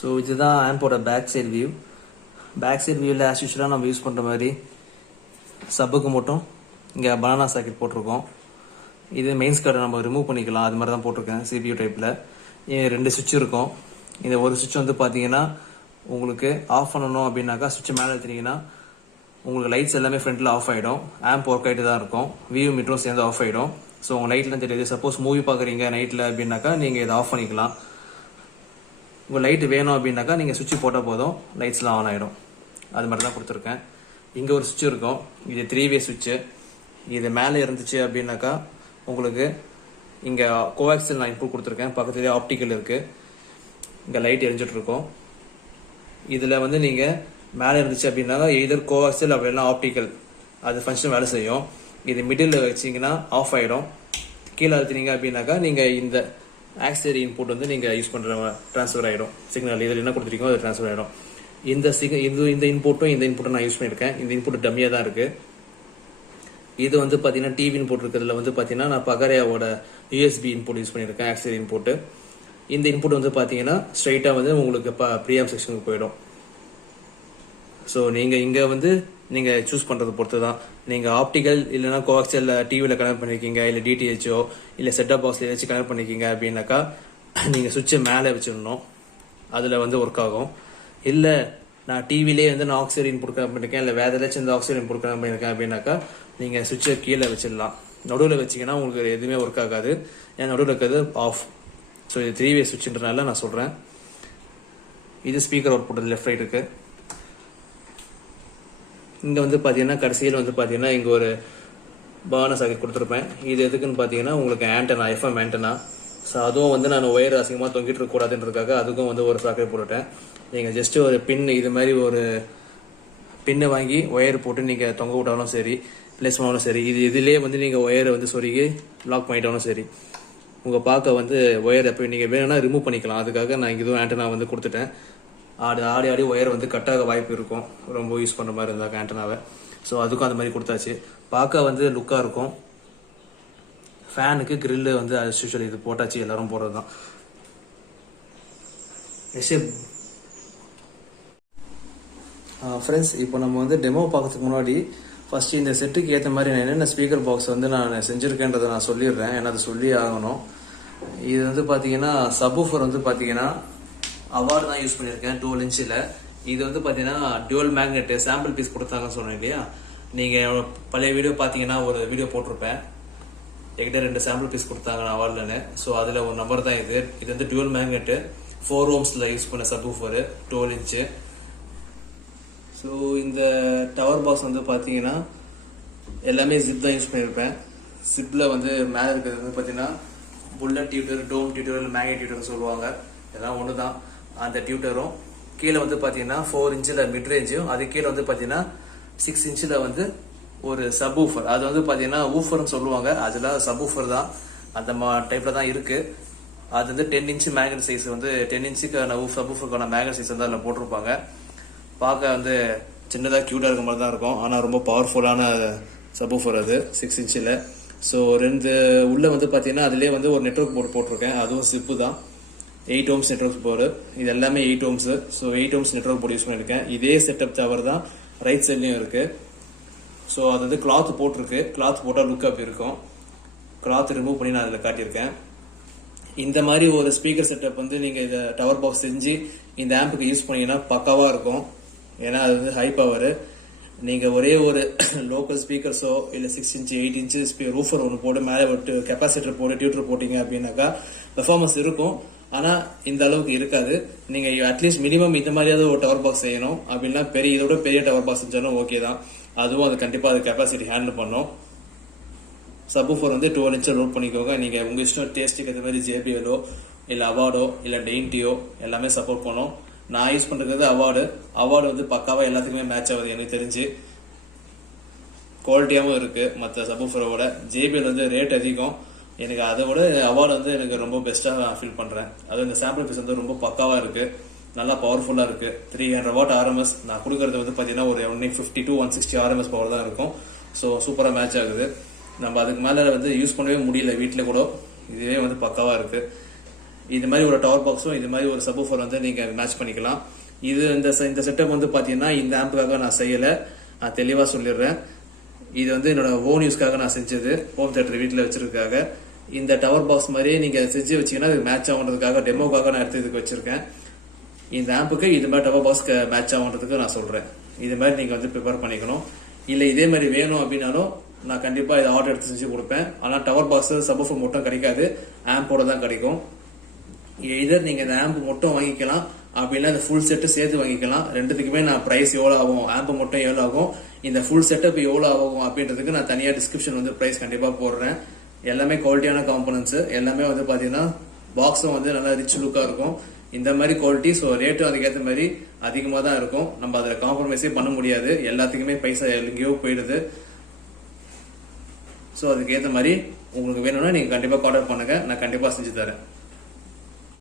So இதுதான் ஆம்போட back side view. Back side வியூவில் ஆஸ் யூஷுவலாக நம்ம யூஸ் பண்ணுற மாதிரி சப்புக்கு மட்டும் இங்கே பனானா சாக்கெட் போட்டிருக்கோம். இது மெயின்ஸ் கார்டை நம்ம ரிமூவ் பண்ணிக்கலாம், அது மாதிரி தான் போட்டிருக்கேன். CPU டைப்பில் 2 சுவிட்ச் இருக்கும். இந்த ஒரு சுவிட்ச் வந்து பார்த்தீங்கன்னா உங்களுக்கு ஆஃப் பண்ணணும் அப்படின்னாக்கா சுவிட்ச் மேலே எடுத்தீங்கன்னா உங்களுக்கு லைட்ஸ் எல்லாமே ஃப்ரண்ட்டில் ஆஃப் ஆகிடும். ஆம்ப் ஒர்க் ஆகிட்டு தான் இருக்கும். வியூ மீட்டரும் சேர்ந்து ஆஃப் ஆகிடும். ஸோ உங்கள் லைட்லாம் தெரியுது. சப்போஸ் மூவி பார்க்குறீங்க நைட்டில் அப்படின்னாக்கா நீங்கள் இதை ஆஃப் பண்ணிக்கலாம். உங்கள் லைட்டு வேணும் அப்படின்னாக்கா நீங்கள் சுவிட்ச் போட்டால் போதும், லைட்ஸ்லாம் ஆன் ஆகிடும். அது மாதிரி தான் கொடுத்துருக்கேன். இங்கே ஒரு சுவிட்ச் இருக்கும். இது 3-வே சுவிட்சு. இது மேலே இருந்துச்சு அப்படின்னாக்கா உங்களுக்கு இங்கே கோஆக்சியல் நான் இன்புட் கொடுத்துருக்கேன். பக்கத்துலேயே ஆப்டிக்கல் இருக்குது. இங்கே லைட் எரிஞ்சிட்ருக்கோம். இதில் வந்து நீங்கள் மேலே இருந்துச்சு அப்படின்னாக்கா எதர் கோஆக்சியல் அப்படின்னா ஆப்டிக்கல் அது ஃபங்க்ஷன் வேலை செய்யும். இது மிடில் வச்சிங்கன்னா ஆஃப் ஆகிடும். கீழே அழுத்தினீங்க அப்படின்னாக்கா நீங்கள் இந்த ஆக்சிலரி இன்புட் வந்து நீங்கள் யூஸ் பண்ணுற ட்ரான்ஸ்ஃபர் ஆகிடும். சிக்னல் இதில் என்ன கொடுத்துருக்கீங்களோ அது ட்ரான்ஸ்ஃபர் ஆகிடும். இந்த இன்புட்டும் நான் யூஸ் பண்ணியிருக்கேன். இந்த இன்புட் டம்மியாக தான் இருக்குது. இது வந்து பார்த்தீங்கன்னா டிவி இன்புட் இருக்கிறதுல வந்து பார்த்தீங்கன்னா நான் பகரையாவோட USB இன்புட் யூஸ் பண்ணியிருக்கேன், ஆக்சிலரி இன்புட்டு. இந்த இன்புட் வந்து பார்த்தீங்கன்னா ஸ்ட்ரைட்டாக வந்து உங்களுக்கு ப்ரீஆம்ப் செக்ஷனுக்கு போயிடும். ஸோ நீங்கள் இங்கே வந்து நீங்கள் சூஸ் பண்ணுறது பொறுத்து தான். நீங்கள் ஆப்டிக்கல் இல்லைனா கோஆக்சியல் டிவியில் கனெக்ட் பண்ணியிருக்கீங்க, இல்லை DTHஓ இல்லை செட்டப் பாக்ஸில் ஏதாச்சும் கனெக்ட் பண்ணியிருக்கீங்க அப்படின்னாக்கா நீங்கள் சுவிட்சை மேலே வச்சிடணும், அதில் வந்து ஒர்க் ஆகும். இல்லை நான் டிவிலே வந்து நான் ஆக்சிலரி இன்புட் கனெக்ட் பண்ணியிருக்கேன், இல்லை வேறு ஏதாச்சும் இந்த ஆக்சிலரி இன்புட் கனெக்ட் பண்ணியிருக்கேன் அப்படின்னாக்கா நீங்கள் சுவிட்சை கீழே வச்சிடலாம். நடுவில் வச்சிங்கன்னா உங்களுக்கு எதுவுமே ஒர்க் ஆகாது. ஏன் நடுவில் இருக்கிறது ஆஃப். ஸோ இது 3-வே சுவிட்சுன்றனால நான் சொல்கிறேன். இது speaker output left right இருக்குது. இங்கே வந்து பார்த்தீங்கன்னா கடைசியில் வந்து பார்த்தீங்கன்னா இங்கே ஒரு பனானா சாக்கெட் கொடுத்துருப்பேன். இது எதுக்குன்னு பார்த்தீங்கன்னா உங்களுக்கு ஆண்டனா, FM ஆண்டனா. ஸோ அதுவும் வந்து நான் ஒயர் அசிங்கமாக தொங்கிட்டு இருக்கக்கூடாதுன்றதுக்காக அதுக்கும் வந்து ஒரு சாக்கெட் போட்டுட்டேன். நீங்கள் ஜஸ்ட்டு ஒரு பின் இது மாதிரி ஒரு பின்னை வாங்கி ஒயர் போட்டு நீங்கள் தொங்க விட்டாலும் சரி, ப்ளேஸ் பண்ணாலும் சரி, இதிலே வந்து நீங்கள் ஒயரை வந்து சொருகி லாக் பண்ணிட்டாலும் சரி, உங்கள் பார்க்க வந்து ஒயர் எப்போ நீங்கள் வேணும்னா ரிமூவ் பண்ணிக்கலாம். அதுக்காக நான் இங்கே இதுவும் ஆண்டனா வந்து கொடுத்துட்டேன். ஆடி ஒயர் வந்து கட்டாக வாய்ப்பு இருக்கும், ரொம்ப யூஸ் பண்ணுற மாதிரி இருந்தாக்க ஆண்டனாவை. ஸோ அதுக்கும் அந்த மாதிரி கொடுத்தாச்சு. பார்க்க வந்து லுக்காக இருக்கும். ஃபேனுக்கு கிரில்லு வந்து as usual இது போட்டாச்சு, எல்லாரும் போடுறது தான். ஃப்ரெண்ட்ஸ், இப்போ நம்ம வந்து டெமோ பார்க்கறதுக்கு முன்னாடி ஃபர்ஸ்ட் இந்த செட்டுக்கு ஏற்ற மாதிரி நான் என்னென்ன ஸ்பீக்கர் பாக்ஸ் வந்து நான் செஞ்சுருக்கேன்றதை நான் சொல்லிடுறேன். ஏன்னா அது சொல்லி ஆகணும். இது வந்து பார்த்தீங்கன்னா சப்வூஃபர் வந்து பார்த்தீங்கன்னா அவார்டு தான் யூஸ் பண்ணியிருக்கேன் 12 இன்ச்சில். இது வந்து பார்த்தீங்கன்னா டியூவல் மேக்னெட்டு சாம்பிள் பீஸ் கொடுத்தாங்கன்னு சொன்னேன் இல்லையா. நீங்கள் பழைய வீடியோ பார்த்தீங்கன்னா ஒரு வீடியோ போட்டிருப்பேன். என்கிட்ட 2 சாம்பிள் பீஸ் கொடுத்தாங்க அவார்டுன்னு. ஸோ அதில் ஒரு நம்பர் தான் இது. இது வந்து டியூவல் மேக்னெட்டு 4 ohmஸில் யூஸ் பண்ண சப்வூஃபரு 12 இன்ச்சு. ஸோ இந்த டவர் பாக்ஸ் வந்து பார்த்தீங்கன்னா எல்லாமே ஜிப் தான் யூஸ் பண்ணியிருப்பேன். ஜிப்பில் வந்து மேலே இருக்கிறது வந்து பார்த்தீங்கன்னா புல்லட் டியூட்டர், டோம் டியூட்டர், மேக்னெட் டியூட்டர்னு சொல்லுவாங்க. இதெல்லாம் ஒன்று தான். அந்த டியூட்டரும் கீழே வந்து பார்த்தீங்கன்னா 4 இன்ச்சில் மிட்ரேஞ்சும், அது கீழே வந்து பார்த்தீங்கன்னா 6 இன்ச்சில் வந்து ஒரு சப்வூஃபர். அது வந்து பார்த்தீங்கன்னா வூஃபர்னு சொல்லுவாங்க. அதில் சப்வூஃபர் தான் அந்த டைப்பில் தான் இருக்குது. அது வந்து 10 இன்ச்சு மேக்னெட் சைஸ் வந்து 10 இன்ச்சுக்கான சப்வூஃபருக்கான மேக்னெட் சைஸ் வந்து அதில் போட்டிருப்பாங்க. பார்க்க வந்து சின்னதாக க்யூட்டாக இருக்க மாதிரி தான் இருக்கும். ஆனால் ரொம்ப பவர்ஃபுல்லான சப்வூஃபர் அது 6 இன்ச்சில். ஸோ 2 உள்ளே வந்து பார்த்தீங்கன்னா அதிலே வந்து ஒரு நெட்வொர்க் போர்டு போட்டிருக்கேன். அதுவும் சிப்பு தான். 8 ohms நெட்வொர்க் போர்டு. இது எல்லாமே 8 ohms. So 8 ohms network board use பண்ணியிருக்கேன். இதே செட்டப் டவர் தான் ரைட் சைட்லையும் இருக்குது. ஸோ அது வந்து கிளாத் போட்டிருக்கு. கிளாத் போட்டால் லுக் அப்படி இருக்கும். கிளாத் ரிமூவ் பண்ணி நான் அதில் காட்டியிருக்கேன். இந்த மாதிரி ஒரு ஸ்பீக்கர் செட்டப் வந்து நீங்கள் இதை டவர் பாக்ஸ் செஞ்சு இந்த ஆம்புக்கு யூஸ் பண்ணீங்கன்னா பக்காவாக இருக்கும். ஏன்னா அது வந்து ஹை பவர். நீங்கள் ஒரே ஒரு லோக்கல் ஸ்பீக்கர்ஸோ இல்லை 6 இன்ச்சு 8 இன்ச்சு ரூஃபர் ஒன்று போட்டு மேலே விட்டு கெப்பாசிட்டர் போட்டு டியூட்டர் போட்டிங்க அப்படின்னாக்கா பெர்ஃபார்மன்ஸ் இருக்கும். ஆனால் இந்த அளவுக்கு இருக்காது. நீங்கள் அட்லீஸ்ட் மினிமம் இந்த மாதிரியாவது ஒரு டவர் பாக்ஸ் செய்யணும். அப்படின்னா இதோட பெரிய டவர் பாக்ஸ் செஞ்சாலும் ஓகே தான். அதுவும் அது கண்டிப்பாக அது கெப்பாசிட்டி ஹேண்டில் பண்ணும். சப்வூஃபர் வந்து 12 இன்ச்சு லோட் பண்ணிக்கோங்க. நீங்கள் உங்கள் இஷ்டம் டேஸ்ட்டுக்கு ஏற்ற மாதிரி JBLஓ இல்லை அவார்டோ இல்லை டெயின்டியோ எல்லாமே சப்போர்ட் பண்ணும். நான் யூஸ் பண்ணுறது அவார்டு வந்து பக்காவாக எல்லாத்துக்குமே மேட்ச் ஆகுது எனக்கு தெரிஞ்சு. குவாலிட்டியாகவும் இருக்குது மற்ற சப்வூஃபரோட. JBL வந்து ரேட் அதிகம். எனக்கு அதை விட அவார்டு வந்து எனக்கு ரொம்ப பெஸ்ட்டாக நான் ஃபீல் பண்ணுறேன். அதுவும் இந்த சாம்பிள் பீஸ் வந்து ரொம்ப பக்காவாக இருக்குது. நல்லா பவர்ஃபுல்லாக இருக்குது. 300 watt RMS. நான் கொடுக்குறது வந்து பார்த்தீங்கன்னா ஒரு 150 to 160 RMS பவர் தான் இருக்கும். ஸோ சூப்பராக மேட்ச் ஆகுது. நம்ம அதுக்கு மேலே வந்து யூஸ் பண்ணவே முடியல வீட்டில் கூட. இதுவே வந்து பக்காவாக இருக்குது. இது மாதிரி ஒரு டவர் பாக்ஸும் இது மாதிரி ஒரு சப்வூஃபர் வந்து நீங்க மேட்ச் பண்ணிக்கலாம். இது இந்த செட்டப் வந்து பாத்தீங்கன்னா இந்த ஆம்புக்காக நான் செய்யல, நான் தெளிவா சொல்லிடுறேன். இது வந்து என்னோட ஓன் யூஸ்க்காக நான் செஞ்சது, ஹோம் தியேட்டர் வீட்டில் வச்சிருக்காக. இந்த டவர் பாக்ஸ் மாதிரியே நீங்க செஞ்சு வச்சீங்கன்னா இது மேட்ச் ஆகுறதுக்காக டெமோக்காக நான் எடுத்து இதுக்கு வச்சிருக்கேன். இந்த ஆம்புக்கு இது மாதிரி டவர் பாக்ஸ்க்கு மேட்ச் ஆகுறதுக்கு நான் சொல்றேன். இது மாதிரி நீங்க வந்து ப்ரிப்பேர் பண்ணிக்கணும். இல்ல இதே மாதிரி வேணும் அப்படின்னாலும் நான் கண்டிப்பா இதை ஆர்டர் எடுத்து செஞ்சு கொடுப்பேன். ஆனா டவர் பாக்ஸ் சப்வூஃபர் மட்டும் கிடைக்காது, ஆம்போட தான் கிடைக்கும். இதர் நீங்க இந்த ஆம்ப் மட்டும் வாங்கிக்கலாம், அப்படின்னா இந்த ஃபுல் செட்டு சேர்த்து வாங்கிக்கலாம். ரெண்டுத்துக்குமே நான் பிரைஸ் எவ்வளவு ஆகும், ஆம்ப் மட்டும் எவ்வளவு ஆகும், இந்த ஃபுல் செட்டப் எவ்வளவு ஆகும் அப்படின்றதுக்கு நான் தனியா டிஸ்கிரிப்ஷன் வந்து பிரைஸ் கண்டிப்பா போடுறேன். எல்லாமே குவாலிட்டியான காம்பனன்ட்ஸ், எல்லாமே வந்து பாத்தீங்கன்னா பாக்ஸும் வந்து நல்லா ரிச் லுக்கா இருக்கும். இந்த மாதிரி குவாலிட்டி, ஸோ ரேட்டும் அதுக்கேற்ற மாதிரி அதிகமாக தான் இருக்கும். நம்ம அதில் காம்ப்ரமைஸே பண்ண முடியாது, எல்லாத்துக்குமே பைசா எங்கேயோ போயிடுது. ஸோ அதுக்கேற்ற மாதிரி உங்களுக்கு வேணும்னா நீங்கள் கண்டிப்பாக ஆர்டர் பண்ணுங்க, நான் கண்டிப்பாக செஞ்சு தரேன்.